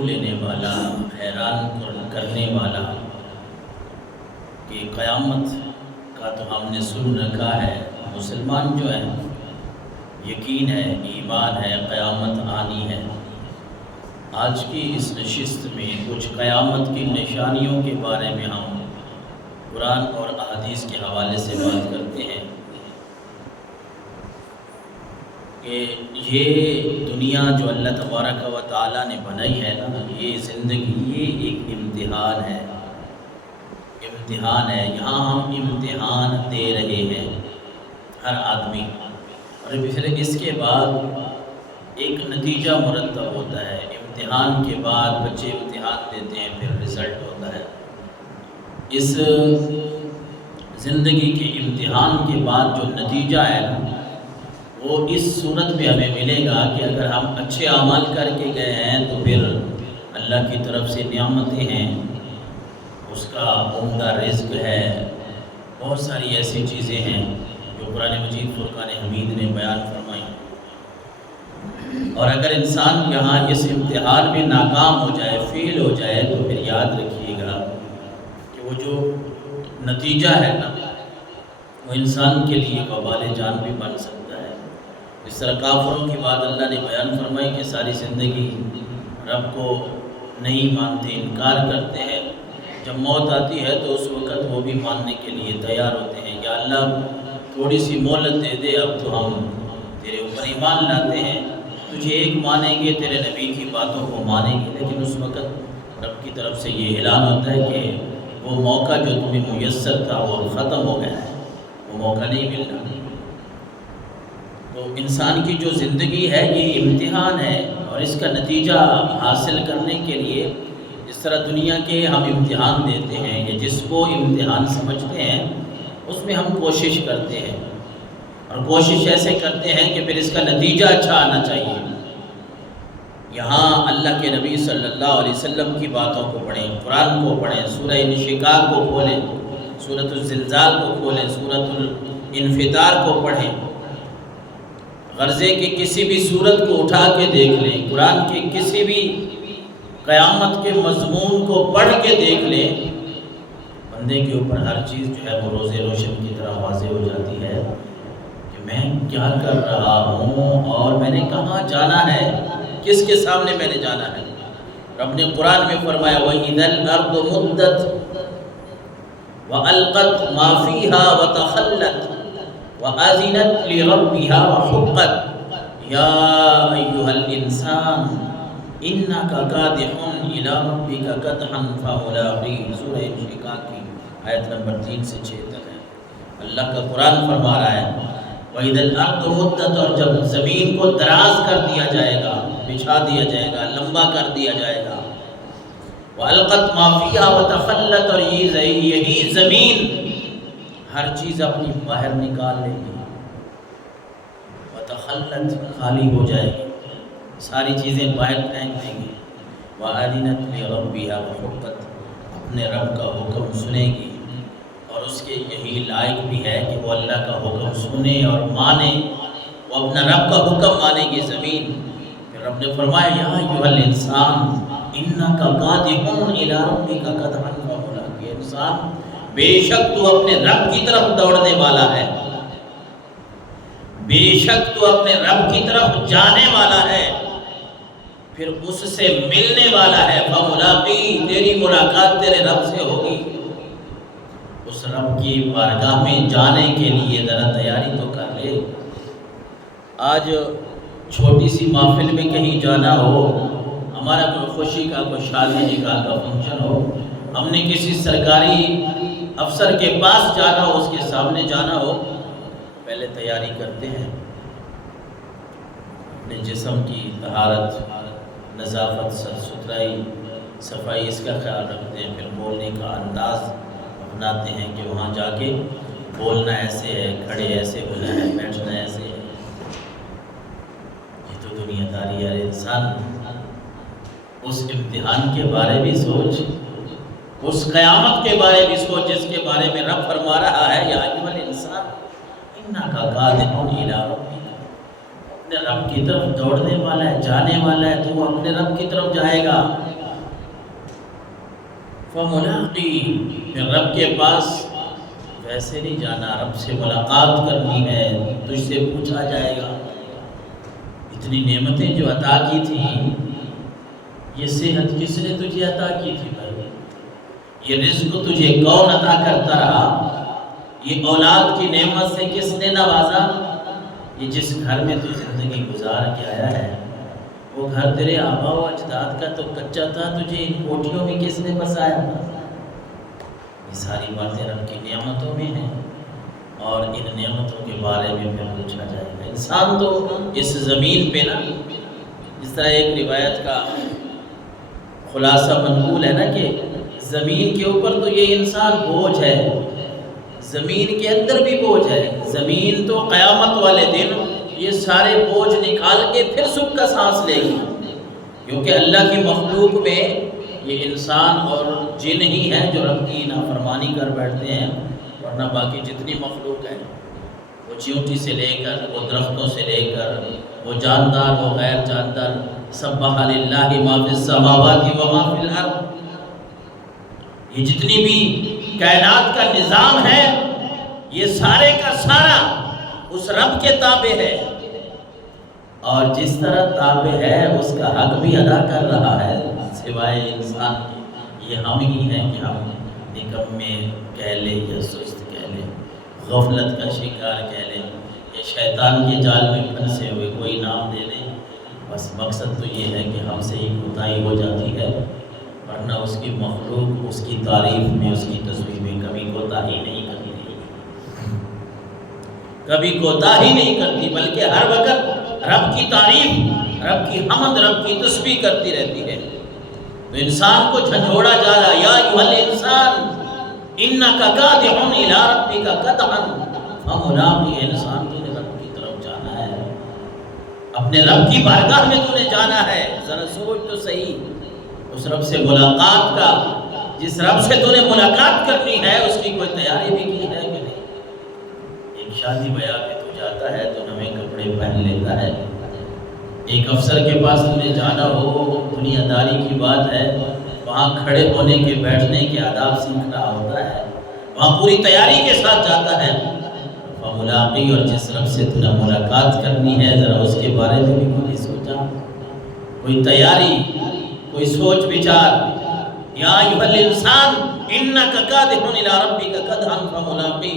آرزو لینے والا، حیران کرنے والا کہ قیامت کا تو ہم نے سن رکھا ہے، مسلمان جو ہے یقین ہے، ایمان ہے، قیامت آنی ہے۔ آج کی اس نشست میں کچھ قیامت کی نشانیوں کے بارے میں ہم قرآن اور احادیث کے حوالے سے بات کرتے ہیں کہ یہ دنیا جو اللہ تبارک و تعالیٰ نے بنائی ہے نا، یہ زندگی، یہ ایک امتحان ہے، امتحان ہے۔ یہاں ہم امتحان دے رہے ہیں ہر آدمی، اور پھر اس کے بعد ایک نتیجہ مرتب ہوتا ہے۔ امتحان کے بعد بچے امتحان دیتے ہیں، پھر رزلٹ ہوتا ہے۔ اس زندگی کے امتحان کے بعد جو نتیجہ ہے نا، وہ اس صورت میں ہمیں ملے گا کہ اگر ہم اچھے اعمال کر کے گئے ہیں تو پھر اللہ کی طرف سے نعمتیں ہیں، اس کا عمدہ رزق ہے، بہت ساری ایسی چیزیں ہیں جو قرآن مجید فرقان حمید نے بیان فرمائی۔ اور اگر انسان یہاں اس امتحان میں ناکام ہو جائے، فیل ہو جائے، تو پھر یاد رکھیے گا کہ وہ جو نتیجہ ہے نا، وہ انسان کے لیے وبال جان بھی بن سکتا ہے۔ اس طرح کافروں کی بات اللہ نے بیان فرمائی کہ ساری زندگی رب کو نہیں مانتے، انکار کرتے ہیں، جب موت آتی ہے تو اس وقت وہ بھی ماننے کے لیے تیار ہوتے ہیں۔ یا اللہ تھوڑی سی مہلت دے دے، اب تو ہم تیرے اوپر ایمان لاتے ہیں، تجھے ایک مانیں گے، تیرے نبی کی باتوں کو مانیں گے۔ لیکن اس وقت رب کی طرف سے یہ اعلان ہوتا ہے کہ وہ موقع جو تمہیں میسر تھا وہ ختم ہو گیا ہے، وہ موقع نہیں ملنا۔ تو انسان کی جو زندگی ہے یہ امتحان ہے، اور اس کا نتیجہ حاصل کرنے کے لیے جس طرح دنیا کے ہم امتحان دیتے ہیں یا جس کو امتحان سمجھتے ہیں، اس میں ہم کوشش کرتے ہیں، اور کوشش ایسے کرتے ہیں کہ پھر اس کا نتیجہ اچھا آنا چاہیے۔ یہاں اللہ کے نبی صلی اللہ علیہ وسلم کی باتوں کو پڑھیں، قرآن کو پڑھیں، سورہ انشقاق کو کھولیں، سورۃ الزلزال کو کھولیں، سورۃ الانفطار کو پڑھیں، غرضے کی کسی بھی سورت کو اٹھا کے دیکھ لیں، قرآن کے کسی بھی قیامت کے مضمون کو پڑھ کے دیکھ لیں، بندے کے اوپر ہر چیز جو ہے وہ روز روشن کی طرح واضح ہو جاتی ہے کہ میں کیا کر رہا ہوں اور میں نے کہاں جانا ہے، کس کے سامنے میں نے جانا ہے۔ رب نے قرآن میں فرمایا وَإِذَا الْأَرْضُ مُدَّتْ وَأَلْقَتْ مَا فِيهَا وَتَخَلَّتْ وَأَذِنَتْ لِرَبِّهَا وَحُقَّتْ يَا أَيُّهَا الْإِنسَانُ إِنَّكَ كَادِحٌ إِلَىٰ رَبِّكَ كَدْحًا فَمُلَاقِيهِ۔ سورہ انشقاق کی آیت نمبر 3 سے 6 تک ہے۔ اللہ کا قرآن فرما رہا ہے وَإِذَا الْأَرْضُ مُدَّتْ، اور جب زمین کو دراز کر دیا جائے گا، بچھا دیا جائے گا، لمبا کر دیا جائے گا، وَأَلْقَتْ مَا فِيهَا وَتَخَلَّتْ، اور یہی زمین ہر چیز اپنی باہر نکال لے گی، وَتَخَلَّتْ، خالی ہو جائے گی، ساری چیزیں باہر پھینک دیں گی، وَأَذِنَتْ لِرَبِّهَا وَحُقَّتْ، اپنے رب کا حکم سنے گی، اور اس کے یہی لائق بھی ہے کہ وہ اللہ کا حکم سنے اور مانے، وہ اپنا رب کا حکم مانے گی زمین۔ پھر رب نے فرمایا یا ایھا الانسان انک کادح الی ربک کدحا فملاقیہ، انسان بے شک تو اپنے رب کی طرف دوڑنے والا ہے، بے شک تو اپنے رب کی طرف جانے والا ہے، پھر اس سے ملنے والا ہے، فملاقی، تیری ملاقات تیرے رب سے ہوگی۔ اس رب کی بارگاہ میں جانے کے لیے ذرا تیاری تو کر لے۔ آج چھوٹی سی محفل میں کہیں جانا ہو، ہمارا کوئی خوشی کا، کوئی شادی نکاح کا فنکشن ہو، ہم نے کسی سرکاری افسر کے پاس جانا ہو، اس کے سامنے جانا ہو، پہلے تیاری کرتے ہیں، اپنے جسم کی طہارت، نظافت، ستھرائی، صفائی، اس کا خیال رکھتے ہیں، پھر بولنے کا انداز اپناتے ہیں کہ وہاں جا کے بولنا ایسے ہے، کھڑے ایسے ہونا ہے، بیٹھنا ایسے ہے۔ یہ تو دنیا داری ہے۔ انسان اس امتحان کے بارے بھی سوچ، اس قیامت کے بارے بھی سوچ جس کے بارے میں رب فرما رہا ہے یا ایھا الانسان انک کادح الی ربک، اپنے رب کی طرف دوڑنے والا ہے، جانے والا ہے، تو وہ اپنے رب کی طرف جائے گا۔ فملاقی، پھر رب کے پاس ویسے نہیں جانا، رب سے ملاقات کرنی ہے، تجھ سے پوچھا جائے گا اتنی نعمتیں جو عطا کی تھیں، یہ صحت کس نے تجھے عطا کی تھی بھائی؟ یہ رزق تجھے کون عطا کرتا رہا؟ یہ اولاد کی نعمت سے کس نے نوازا؟ یہ جس گھر میں تو زندگی گزار کے آیا ہے، وہ گھر تیرے آبا و اجداد کا تو کچا تھا، تجھے ان کوٹھیوں میں کس نے بسایا؟ یہ ساری باتیں رب کی نعمتوں میں ہیں، اور ان نعمتوں کے بارے میں پھر پوچھا جائے گا۔ انسان تو اس زمین پہ نا، اس طرح ایک روایت کا خلاصہ منقول ہے نا کہ زمین کے اوپر تو یہ انسان بوجھ ہے، زمین کے اندر بھی بوجھ ہے۔ زمین تو قیامت والے دن یہ سارے بوجھ نکال کے پھر سکھ کا سانس لے گی، کیونکہ اللہ کی مخلوق میں یہ انسان اور جن ہی ہیں جو رب کی نافرمانی کر بیٹھتے ہیں، ورنہ باقی جتنی مخلوق ہے، وہ چیونٹی سے لے کر، وہ درختوں سے لے کر، وہ جاندار، وہ غیر جاندار، سبح للہ ما فی السماوات و ما فی الارض، یہ جتنی بھی کائنات کا نظام ہے، یہ سارے کا سارا اس رب کے تابع ہے، اور جس طرح تابع ہے اس کا حق بھی ادا کر رہا ہے، سوائے انسان کے۔ یہ ہم ہی ہیں کہ ہم نکمے کہہ لیں یا سست کہہ لیں، غفلت کا شکار کہہ لیں، یا شیطان کے جال میں پھنسے ہوئے کوئی نام دے دیں، بس مقصد تو یہ ہے کہ ہم سے ہی کوتاہی ہو جاتی ہے، ورنہ اس کی مخلوق اس کی تعریف میں، اس کی تصویر میں کبھی کوتاہی نہیں کرتی، کبھی کوتاہی نہیں کرتی، بلکہ ہر وقت رب کی تعریف، رب کی حمد، رب کی تسبیح کرتی رہتی ہے۔ تو انسان کو جھنجھوڑا جا رہا، یا ایھا الانسان انک کادح الی ربک کدحا فملاقی، انسان تو نے رب کی طرف جانا ہے، اپنے رب کی بارگاہ میں تو نے جانا ہے، ذرا سوچ تو صحیح، اس رب سے ملاقات کا، جس رب سے تو نے ملاقات کرنی ہے، اس کی کوئی تیاری بھی کی ہے کہ نہیں؟ ایک شادی بیاہ پہ تو جاتا ہے تو نئے کپڑے پہن لیتا ہے، ایک افسر کے پاس تمہیں جانا ہو، دنیا داری کی بات ہے، وہاں کھڑے ہونے کے، بیٹھنے کے آداب سیکھ رہا ہوتا ہے، وہاں پوری تیاری کے ساتھ جاتا ہے۔ فملاقی، اور جس رب سے تمہیں ملاقات کرنی ہے، ذرا اس کے بارے میں بھی کوئی سوچا، کوئی تیاری، کوئی سوچ بچار۔ یا ایھا الانسان انک کادح الی ربک کدحا فملاقی،